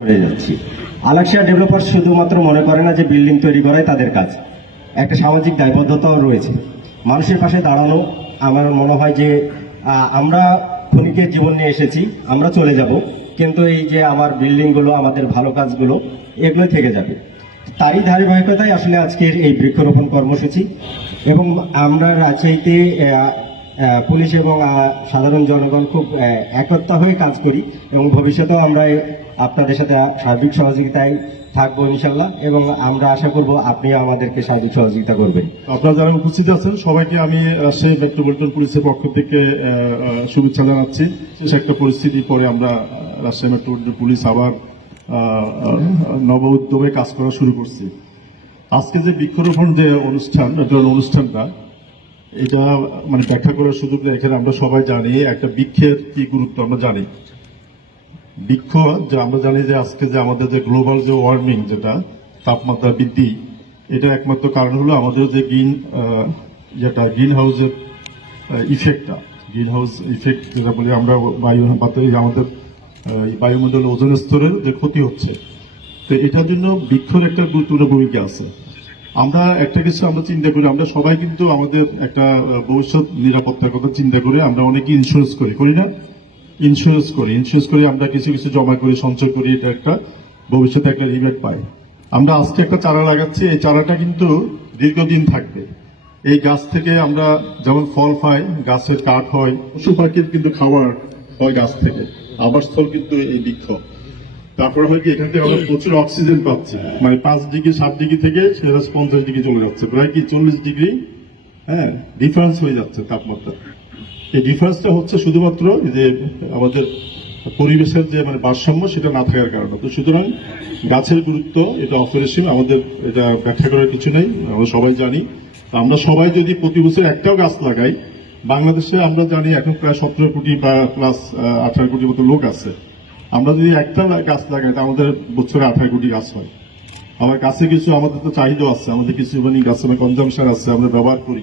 করে যাচ্ছি। আলাক্সিয়া ডেভেলপার শুধুমাত্র মনে করে না যে বিল্ডিং তৈরি করাই তাদের কাজ। একটা সামাজিক দায়বদ্ধতাও রয়েছে। মানুষের পাশে দাঁড়ানো আমার মনে হয় যে আমরা ক্ষণিকের জীবন নিয়ে এসেছি, আমরা চলে যাব, কিন্তু এই যে আমার বিল্ডিংগুলো, আমাদের ভালো কাজগুলো, এগুলো থেকে যাবে। তারই ধারাবাহিকতায় আসলে আজকের এই বৃক্ষরোপণ কর্মসূচি, এবং আমরা রাজশাহীতে পুলিশ এবং সাধারণ জনগণ খুব আহ, একতা হয়ে কাজ করি এবং ভবিষ্যতেও আমরা আপনাদের সাথে সার্বিক সহযোগিতায় থাকব ইনশাল্লাহ এবং আমরা আশা করব আপনিও আমাদেরকে সার্বিক সহযোগিতা করবেন। আপনারা যারা উপস্থিত আছেন সবাইকে আমি রাজশাহী মেট্রোপলিটন পুলিশের পক্ষ থেকে শুভেচ্ছা জানাচ্ছি। শেষ একটা পরিস্থিতি পরে আমরা রাজশাহী মেট্রোপলিটন পুলিশ আবার নব উদ্যোগে কাজ করা শুরু করছি। আজকে যে বৃক্ষরোপণ যে অনুষ্ঠান অনুষ্ঠানটা এটা মানে ব্যাখ্যা করার সুযোগ এখানে আমরা সবাই জানি একটা বৃক্ষের কি গুরুত্ব, আমরা জানি। বৃক্ষ যে আমরা জানি যে আজকে যে আমাদের যে গ্লোবাল যে ওয়ার্মিং যেটা, তাপমাত্রা বৃদ্ধি, এটা একমাত্র কারণ হলো আমাদের যে গ্রিন যেটা গ্রিন হাউসের ইফেক্টটা। গ্রিন হাউস ইফেক্ট যেটা বলি আমরা, বায়ু আমাদের বায়ুমণ্ডল ওজন স্তরের যে ক্ষতি হচ্ছে। তো এটার জন্য বৃক্ষর একটা গুরুত্বপূর্ণ ভূমিকা আছে। আমরা একটা কিছু আমরা চিন্তা করি, আমরা সবাই কিন্তু আমাদের একটা ভবিষ্যৎ নিরাপত্তার কথা চিন্তা করে আমরা অনেকে ইন্স্যুরেন্স করি করি না? ইন্স্যুরেন্স করি ইন্স্যুরেন্স করে আমরা কিছু কিছু জমা করি, সঞ্চয় করি, এটা একটা ভবিষ্যতে একটা রিবেট পাই। আমরা আজকে একটা চারা লাগাচ্ছি, এই চারাটা কিন্তু দীর্ঘদিন থাকবে। এই গাছ থেকে আমরা যেমন ফল পাই, গাছের কাঠ হয়, পশু পাখির কিন্তু খাবার হয় গাছ থেকে। আবাসস্থল কিন্তু এই বৃক্ষ। তারপরে হয় কি এখান থেকে আমরা প্রচুর অক্সিজেন পাচ্ছি। মানে পাঁচ ডিগ্রি সাত ডিগ্রি থেকে সেটা পঞ্চাশ ডিগ্রি চলে যাচ্ছে। প্রায় কি চল্লিশ ডিগ্রি হ্যাঁ ডিফারেন্স হয়ে যাচ্ছে তাপমাত্রা। এই ডিফারেন্সটা হচ্ছে শুধুমাত্র যে আমাদের পরিবেশের যে মানে ভারসাম্য সেটা না থাকার কারণে। তো সুতরাং গাছের গুরুত্ব এটা অপরিসীম আমাদের এটা ব্যাখ্যা করার কিছু নেই আমরা সবাই জানি। তো আমরা সবাই যদি প্রতি বছর একটাও গাছ লাগাই বাংলাদেশে আমরা জানি এখন প্রায় সতেরো কোটি বা প্লাস আঠারো কোটি মতো লোক আছে। আমরা যদি একটা গাছ লাগাই, তা আমাদের বছরে আঠারো কোটি গাছ হয়। আবার গাছে কিছু আমাদের তো চাহিদা আছে, আমাদের কিছু মানে গাছের কনজামশন আছে, আমরা ব্যবহার করি।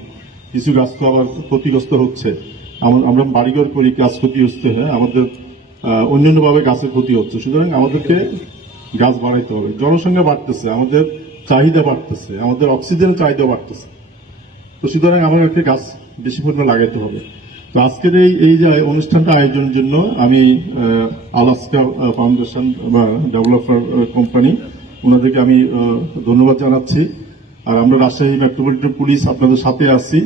কিছু গাছ তো আবার ক্ষতিগ্রস্ত হচ্ছে। আমরা বাড়িঘর করি, গাছ ক্ষতিগ্রস্ত হ্যাঁ আমাদের অন্যান্যভাবে গাছের ক্ষতি হচ্ছে। সুতরাং আমাদেরকে গাছ বাড়াইতে হবে। জনসংখ্যা বাড়তেছে, আমাদের চাহিদা বাড়তেছে, আমাদের অক্সিজেনের চাহিদা বাড়তেছে। তো সুতরাং আমাদেরকে গাছ বেশি পরিমাণে লাগাইতে হবে। তো আজকের এই এই যে অনুষ্ঠানটা আয়োজনের জন্য আমি আলাস্কা ফাউন্ডেশন বা ডেভেলপার কোম্পানি, ওনাদেরকে আমি ধন্যবাদ জানাচ্ছি। আর আমরা রাজশাহী মেট্রোপলিটন পুলিশ আপনাদের সাথে আছি।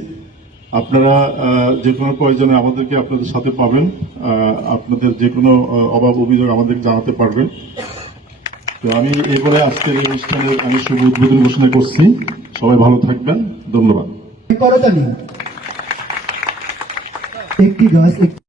আপনারা যে কোনো প্রয়োজনে আমাদেরকে আপনাদের সাথে পাবেন। আপনাদের যে কোনো অভাব অভিযোগ আমাদের জানাতে পারবেন। তো আমি এরপরে আজকের এই অনুষ্ঠানের আমি শুভ উদ্বোধন ঘোষণা করছি। সবাই ভালো থাকবেন। ধন্যবাদ। একটি গাছ একটি